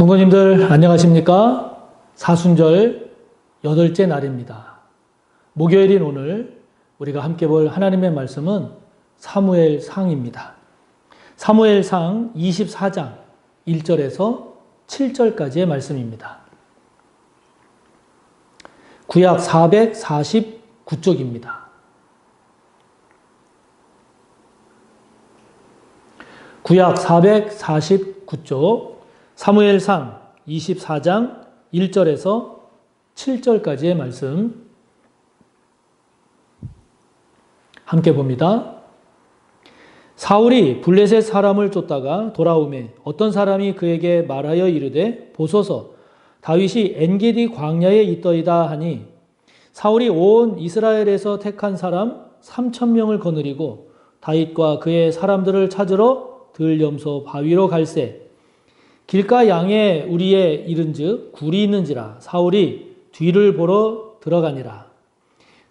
성도님들 안녕하십니까? 사순절 8째 날입니다. 목요일인 오늘 우리가 함께 볼 하나님의 말씀은 사무엘상입니다. 사무엘상 24장 1절에서 7절까지의 말씀입니다. 구약 449쪽입니다. 구약 449쪽 사무엘상 24장 1절에서 7절까지의 말씀 함께 봅니다. 사울이 블레셋 사람을 쫓다가 돌아오매 어떤 사람이 그에게 말하여 이르되 보소서 다윗이 엔게디 광야에 있더이다 하니 사울이 온 이스라엘에서 택한 사람 3,000명을 거느리고 다윗과 그의 사람들을 찾으러 들염소 바위로 갈새 길가 양의 우리에 이른즉 굴이 있는지라 사울이 뒤를 보러 들어가니라.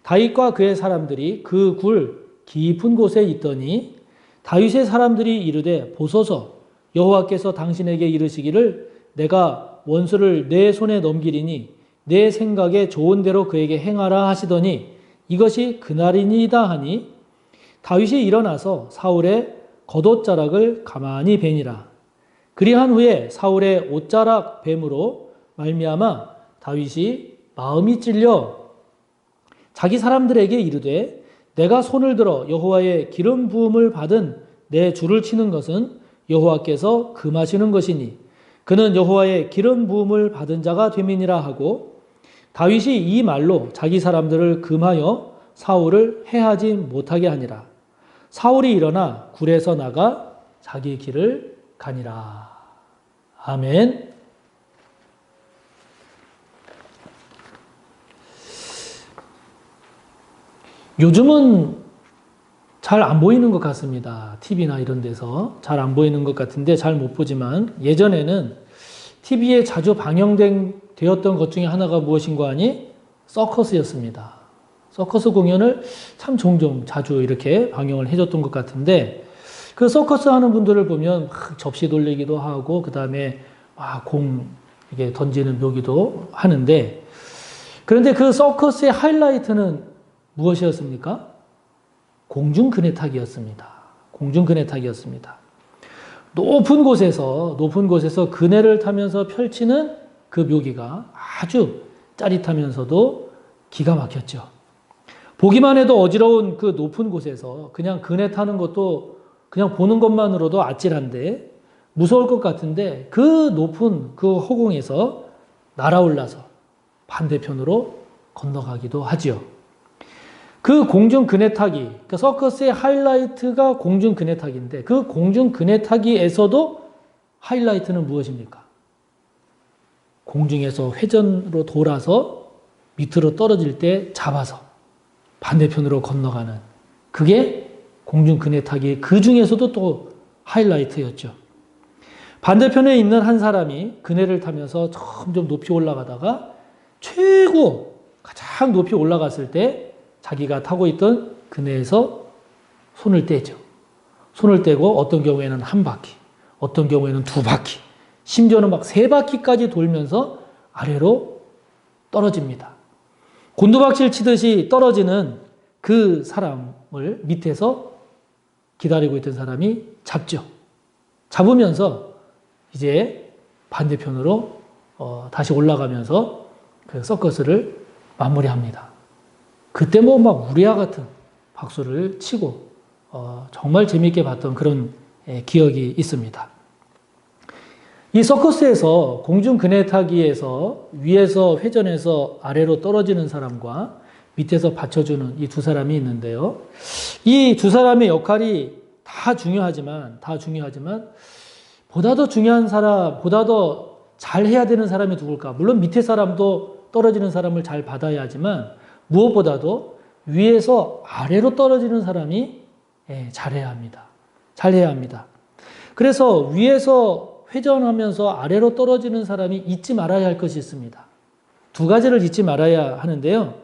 다윗과 그의 사람들이 그 굴 깊은 곳에 있더니 다윗의 사람들이 이르되 보소서 여호와께서 당신에게 이르시기를 내가 원수를 내 손에 넘기리니 내 생각에 좋은 대로 그에게 행하라 하시더니 이것이 그날이니이다 하니 다윗이 일어나서 사울의 겉옷자락을 가만히 베니라. 그리한 후에 사울의 옷자락 뱀으로 말미암아 다윗이 마음이 찔려 자기 사람들에게 이르되 내가 손을 들어 여호와의 기름 부음을 받은 내 줄을 치는 것은 여호와께서 금하시는 것이니 그는 여호와의 기름 부음을 받은 자가 됨이니라 하고 다윗이 이 말로 자기 사람들을 금하여 사울을 해하지 못하게 하니라. 사울이 일어나 굴에서 나가 자기 길을 가니라. 아멘. 요즘은 잘 안 보이는 것 같습니다. TV나 이런 데서 잘 안 보이는 것 같은데 잘 못 보지만 예전에는 TV에 자주 방영되었던 것 중에 하나가 무엇인가 하니 서커스였습니다. 서커스 공연을 참 종종 자주 이렇게 방영을 해줬던 것 같은데 그 서커스 하는 분들을 보면 막 접시 돌리기도 하고 그 다음에 공 이게 던지는 묘기도 하는데 그런데 그 서커스의 하이라이트는 무엇이었습니까? 공중 그네타기였습니다. 공중 그네타기였습니다. 높은 곳에서 그네를 타면서 펼치는 그 묘기가 아주 짜릿하면서도 기가 막혔죠. 보기만 해도 어지러운 그 높은 곳에서 그냥 그네 타는 것도 그냥 보는 것만으로도 아찔한데 무서울 것 같은데 그 높은 그 허공에서 날아올라서 반대편으로 건너가기도 하지요. 그 공중 그네타기, 그 서커스의 하이라이트가 공중 그네타기인데 그 공중 그네타기에서도 하이라이트는 무엇입니까? 공중에서 회전으로 돌아서 밑으로 떨어질 때 잡아서 반대편으로 건너가는 그게 공중 그네타기 그 중에서도 또 하이라이트였죠. 반대편에 있는 한 사람이 그네를 타면서 점점 높이 올라가다가 가장 높이 올라갔을 때 자기가 타고 있던 그네에서 손을 떼죠. 손을 떼고 어떤 경우에는 한 바퀴, 어떤 경우에는 두 바퀴, 심지어는 막 세 바퀴까지 돌면서 아래로 떨어집니다. 곤두박질 치듯이 떨어지는 그 사람을 밑에서 기다리고 있던 사람이 잡죠. 잡으면서 이제 반대편으로 다시 올라가면서 그 서커스를 마무리합니다. 그때 막 우리와 같은 박수를 치고 정말 재미있게 봤던 그런 기억이 있습니다. 이 서커스에서 공중 그네타기에서 위에서 회전해서 아래로 떨어지는 사람과 밑에서 받쳐주는 이 두 사람이 있는데요. 이 두 사람의 역할이 다 중요하지만 보다 더 중요한 사람, 보다 더 잘해야 되는 사람이 누굴까? 물론 밑에 사람도 떨어지는 사람을 잘 받아야 하지만 무엇보다도 위에서 아래로 떨어지는 사람이 잘해야 합니다. 잘해야 합니다. 그래서 위에서 회전하면서 아래로 떨어지는 사람이 잊지 말아야 할 것이 있습니다. 두 가지를 잊지 말아야 하는데요.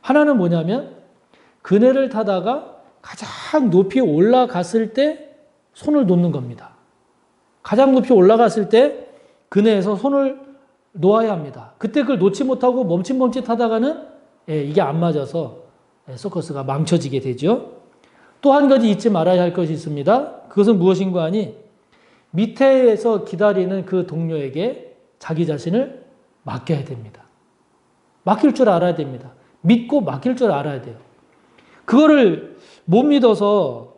하나는 뭐냐면 그네를 타다가 가장 높이 올라갔을 때 손을 놓는 겁니다. 가장 높이 올라갔을 때 그네에서 손을 놓아야 합니다. 그때 그걸 놓지 못하고 멈칫멈칫하다가는 이게 안 맞아서 서커스가 망쳐지게 되죠. 또 한 가지 잊지 말아야 할 것이 있습니다. 그것은 무엇인가 하니 밑에서 기다리는 그 동료에게 자기 자신을 맡겨야 됩니다. 맡길 줄 알아야 됩니다. 믿고 맡길 줄 알아야 돼요. 그거를 못 믿어서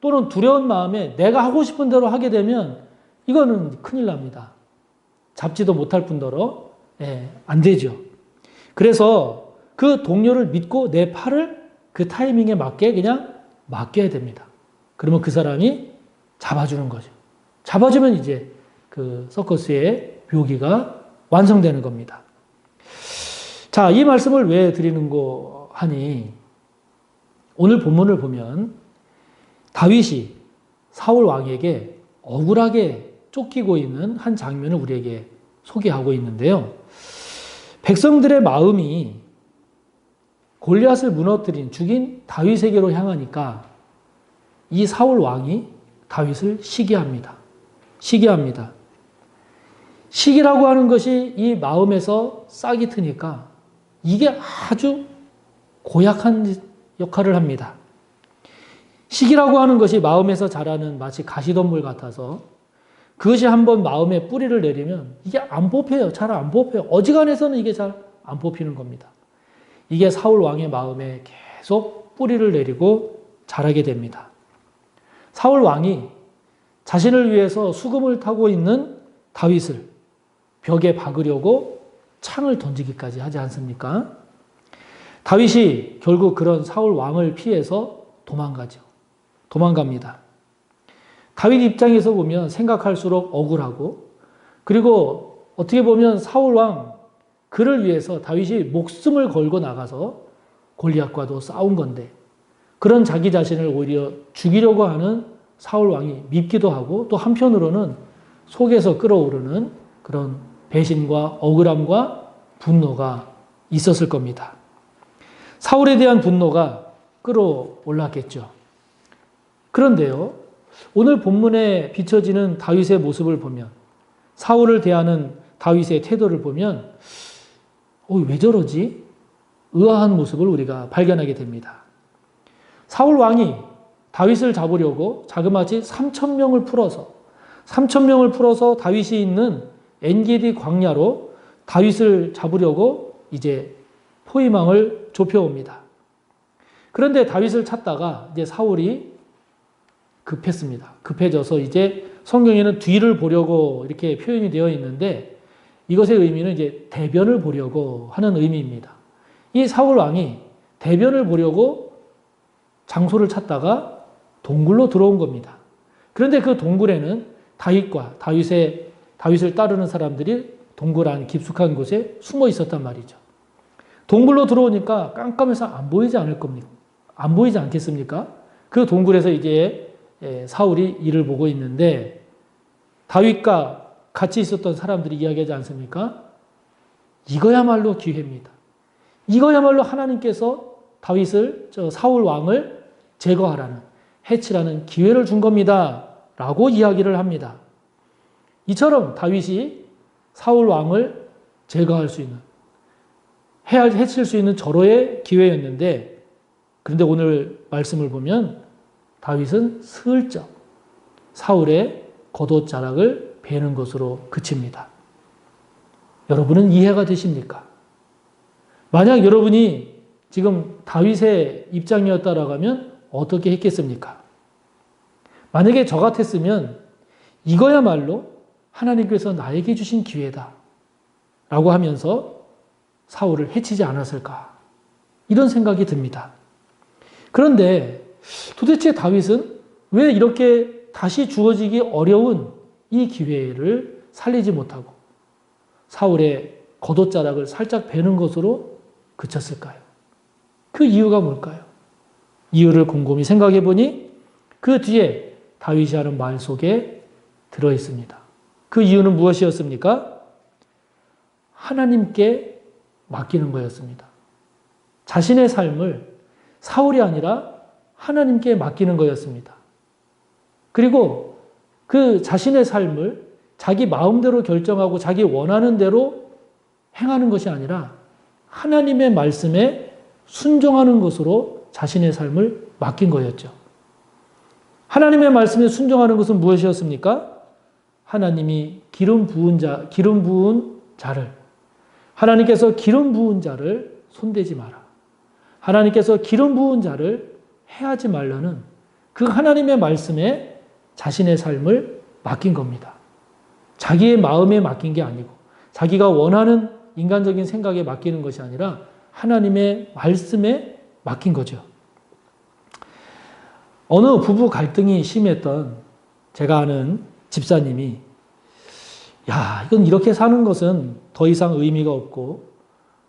또는 두려운 마음에 내가 하고 싶은 대로 하게 되면 이거는 큰일 납니다. 잡지도 못할 뿐더러 안 되죠. 그래서 그 동료를 믿고 내 팔을 그 타이밍에 맞게 그냥 맡겨야 됩니다. 그러면 그 사람이 잡아주는 거죠. 잡아주면 이제 그 서커스의 묘기가 완성되는 겁니다. 자, 이 말씀을 왜 드리는 거 하니 오늘 본문을 보면 다윗이 사울 왕에게 억울하게 쫓기고 있는 한 장면을 우리에게 소개하고 있는데요. 백성들의 마음이 골리앗을 무너뜨린 죽인 다윗에게로 향하니까 이 사울 왕이 다윗을 시기합니다. 시기합니다. 시기라고 하는 것이 이 마음에서 싹이 트니까 이게 아주 고약한 역할을 합니다. 시기라고 하는 것이 마음에서 자라는 마치 가시덤불 같아서 그것이 한번 마음에 뿌리를 내리면 이게 안 뽑혀요. 잘 안 뽑혀요. 어지간해서는 이게 잘 안 뽑히는 겁니다. 이게 사울 왕의 마음에 계속 뿌리를 내리고 자라게 됩니다. 사울 왕이 자신을 위해서 수금을 타고 있는 다윗을 벽에 박으려고 창을 던지기까지 하지 않습니까? 다윗이 결국 그런 사울 왕을 피해서 도망가죠. 도망갑니다. 다윗 입장에서 보면 생각할수록 억울하고 그리고 어떻게 보면 사울 왕 그를 위해서 다윗이 목숨을 걸고 나가서 골리앗과도 싸운 건데 그런 자기 자신을 오히려 죽이려고 하는 사울 왕이 밉기도 하고 또 한편으로는 속에서 끓어오르는 그런 배신과 억울함과 분노가 있었을 겁니다. 사울에 대한 분노가 끌어올랐겠죠. 그런데요, 오늘 본문에 비춰지는 다윗의 모습을 보면 사울을 대하는 다윗의 태도를 보면 왜 저러지? 의아한 모습을 우리가 발견하게 됩니다. 사울 왕이 다윗을 잡으려고 자그마치 3,000명을 풀어서 다윗이 있는 엔게디 광야로 다윗을 잡으려고 이제 포위망을 좁혀옵니다. 그런데 다윗을 찾다가 이제 사울이 급했습니다. 급해져서 이제 성경에는 뒤를 보려고 이렇게 표현이 되어 있는데 이것의 의미는 이제 대변을 보려고 하는 의미입니다. 이 사울 왕이 대변을 보려고 장소를 찾다가 동굴로 들어온 겁니다. 그런데 그 동굴에는 다윗과 다윗을 따르는 사람들이 동굴 안 깊숙한 곳에 숨어 있었단 말이죠. 동굴로 들어오니까 깜깜해서 안 보이지 않겠습니까? 그 동굴에서 이제 사울이 이를 보고 있는데 다윗과 같이 있었던 사람들이 이야기하지 않습니까? 이거야말로 기회입니다. 이거야말로 하나님께서 사울 왕을 제거하라는, 해치라는 기회를 준 겁니다. 라고 이야기를 합니다. 이처럼 다윗이 사울 왕을 제거할 수 있는, 해칠 수 있는 절호의 기회였는데, 그런데 오늘 말씀을 보면 다윗은 슬쩍 사울의 겉옷자락을 베는 것으로 그칩니다. 여러분은 이해가 되십니까? 만약 여러분이 지금 다윗의 입장이었다라고 하면 어떻게 했겠습니까? 만약에 저 같았으면 이거야말로 하나님께서 나에게 주신 기회다 라고 하면서 사울을 해치지 않았을까? 이런 생각이 듭니다. 그런데 도대체 다윗은 왜 이렇게 다시 주어지기 어려운 이 기회를 살리지 못하고 사울의 겉옷자락을 살짝 베는 것으로 그쳤을까요? 그 이유가 뭘까요? 이유를 곰곰이 생각해 보니 그 뒤에 다윗이 하는 말 속에 들어 있습니다. 그 이유는 무엇이었습니까? 하나님께 맡기는 거였습니다. 자신의 삶을 사울이 아니라 하나님께 맡기는 거였습니다. 그리고 그 자신의 삶을 자기 마음대로 결정하고 자기 원하는 대로 행하는 것이 아니라 하나님의 말씀에 순종하는 것으로 자신의 삶을 맡긴 거였죠. 하나님의 말씀에 순종하는 것은 무엇이었습니까? 하나님이 기름 부은 자를, 하나님께서 기름 부은 자를 손대지 마라. 하나님께서 기름 부은 자를 해하지 말라는 그 하나님의 말씀에 자신의 삶을 맡긴 겁니다. 자기의 마음에 맡긴 게 아니고 자기가 원하는 인간적인 생각에 맡기는 것이 아니라 하나님의 말씀에 맡긴 거죠. 어느 부부 갈등이 심했던 제가 아는 집사님이 이건 이렇게 사는 것은 더 이상 의미가 없고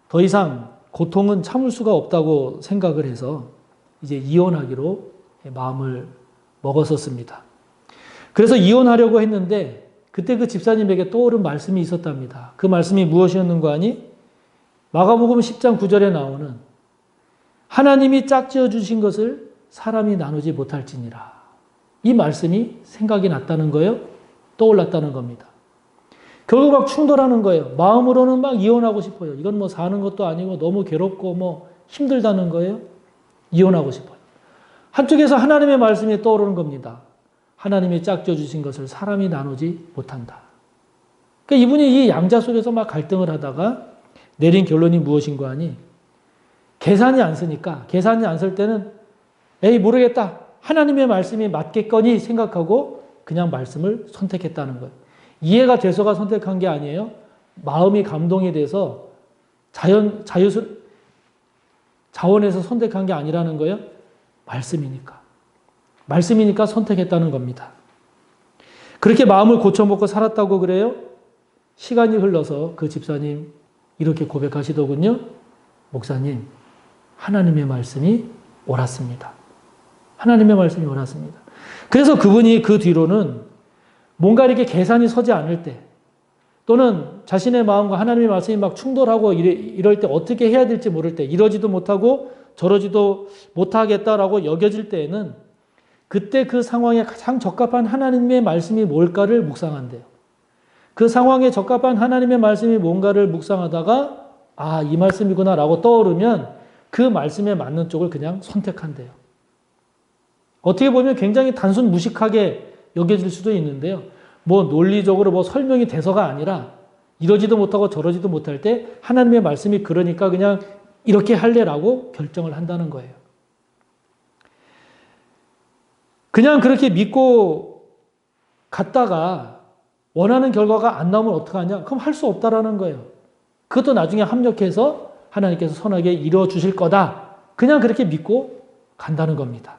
더 이상 고통은 참을 수가 없다고 생각을 해서 이제 이혼하기로 마음을 먹었었습니다. 그래서 이혼하려고 했는데 그때 그 집사님에게 떠오른 말씀이 있었답니다. 그 말씀이 무엇이었는가 하니 마가복음 10장 9절에 나오는 하나님이 짝지어 주신 것을 사람이 나누지 못할지니라. 이 말씀이 생각이 났다는 거예요. 떠올랐다는 겁니다. 결국 막 충돌하는 거예요. 마음으로는 막 이혼하고 싶어요. 이건 뭐 사는 것도 아니고 너무 괴롭고 뭐 힘들다는 거예요. 이혼하고 싶어요. 한쪽에서 하나님의 말씀이 떠오르는 겁니다. 하나님이 짝지어 주신 것을 사람이 나누지 못한다. 그러니까 이분이 이 양자 속에서 막 갈등을 하다가 내린 결론이 무엇인가 하니 계산이 안 쓰니까 계산이 안 쓸 때는 에이 모르겠다. 하나님의 말씀이 맞겠거니 생각하고 그냥 말씀을 선택했다는 거예요. 이해가 돼서가 선택한 게 아니에요. 마음이 감동이 돼서 자원에서 선택한 게 아니라는 거예요. 말씀이니까. 말씀이니까 선택했다는 겁니다. 그렇게 마음을 고쳐먹고 살았다고 그래요? 시간이 흘러서 그 집사님 이렇게 고백하시더군요. 목사님, 하나님의 말씀이 옳았습니다. 하나님의 말씀이 옳았습니다. 그래서 그분이 그 뒤로는 뭔가 이렇게 계산이 서지 않을 때 또는 자신의 마음과 하나님의 말씀이 막 충돌하고 이럴 때 어떻게 해야 될지 모를 때 이러지도 못하고 저러지도 못하겠다라고 여겨질 때에는 그때 그 상황에 가장 적합한 하나님의 말씀이 뭘까를 묵상한대요. 그 상황에 적합한 하나님의 말씀이 뭔가를 묵상하다가 이 말씀이구나 라고 떠오르면 그 말씀에 맞는 쪽을 그냥 선택한대요. 어떻게 보면 굉장히 단순 무식하게 여겨질 수도 있는데요. 뭐 논리적으로 뭐 설명이 돼서가 아니라 이러지도 못하고 저러지도 못할 때 하나님의 말씀이 그러니까 그냥 이렇게 할래라고 결정을 한다는 거예요. 그냥 그렇게 믿고 갔다가 원하는 결과가 안 나오면 어떡하냐? 그럼 할 수 없다라는 거예요. 그것도 나중에 합력해서 하나님께서 선하게 이루어 주실 거다. 그냥 그렇게 믿고 간다는 겁니다.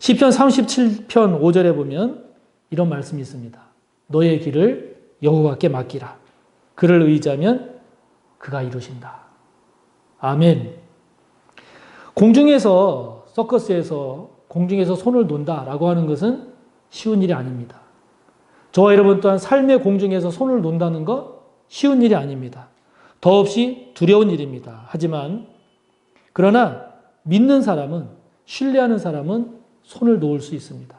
시편 37편 5절에 보면 이런 말씀이 있습니다. 너의 길을 여호와께 맡기라. 그를 의지하면 그가 이루신다. 아멘. 공중에서 서커스에서 공중에서 손을 논다라고 하는 것은 쉬운 일이 아닙니다. 저와 여러분 또한 삶의 공중에서 손을 논다는 것 쉬운 일이 아닙니다. 더없이 두려운 일입니다. 하지만 그러나 믿는 사람은 신뢰하는 사람은 손을 놓을 수 있습니다.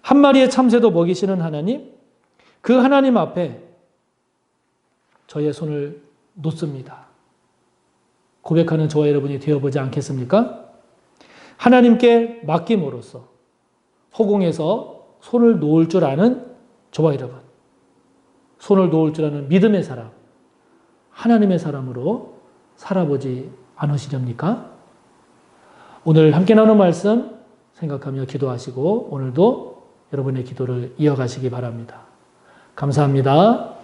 한 마리의 참새도 먹이시는 하나님, 그 하나님 앞에 저의 손을 놓습니다. 고백하는 저와 여러분이 되어보지 않겠습니까? 하나님께 맡김으로써 허공에서 손을 놓을 줄 아는 저와 여러분, 손을 놓을 줄 아는 믿음의 사람, 하나님의 사람으로 살아보지 않으시렵니까? 오늘 함께 나눈 말씀 생각하며 기도하시고 오늘도 여러분의 기도를 이어가시기 바랍니다. 감사합니다.